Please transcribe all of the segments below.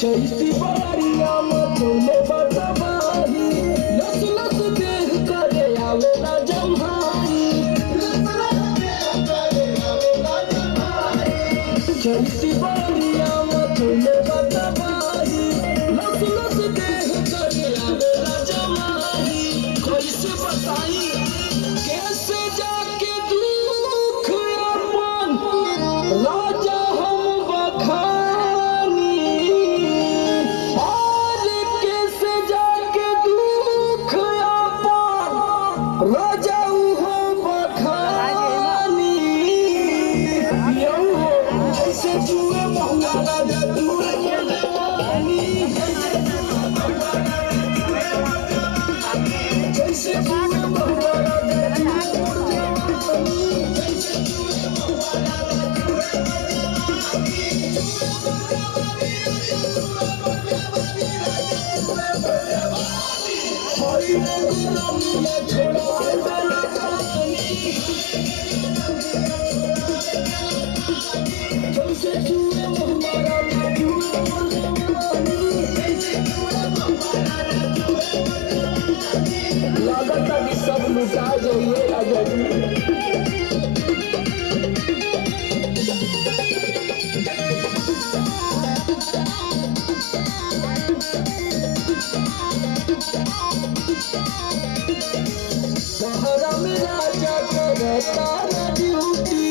चैती बारिया मचोले बटवाही लस लस देह करे आवेला जम्हाई चैती बारिया मचोले बटवाही लस लस देह करे आवेला जम्हाई कैसे बताई कैसे जाके दुख अपन राजा हम बखानी राजा हो बखानी जैसे जुए महुआ राजा जुए जवानी जैसे जुए महुआ राजा जुए जवानी लागत कि सब लुटा जाइए राजा जी। शहर में राजा करता ड्यूटी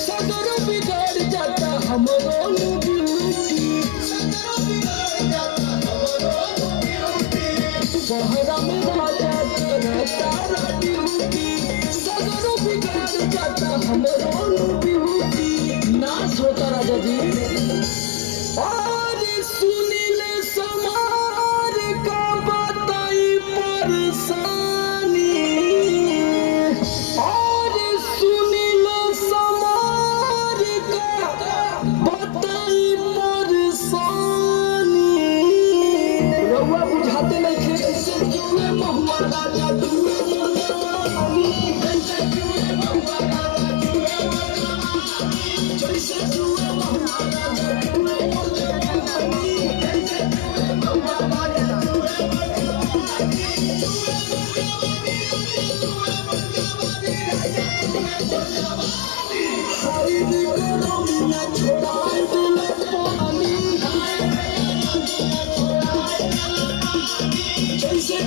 सदर बिगड़ जाता हमरो ड्यूटी शहर में राजा करता ड्यूटी सदर बिगड़ जाता हमरो ड्यूटी नाश होता राजा जी। और सुनील समार का बताई परेशानी और सुनील समार का बताई परेशानी रउआ बुझाते नहीं थे कैसे जुए महुआ राजा जुए जवानी कैसे जुए महुआ राजा जुए जवानी जैसे जुए महुआ राजा जुए जवानी कैसे जुए महुआ राजा जुए जैसे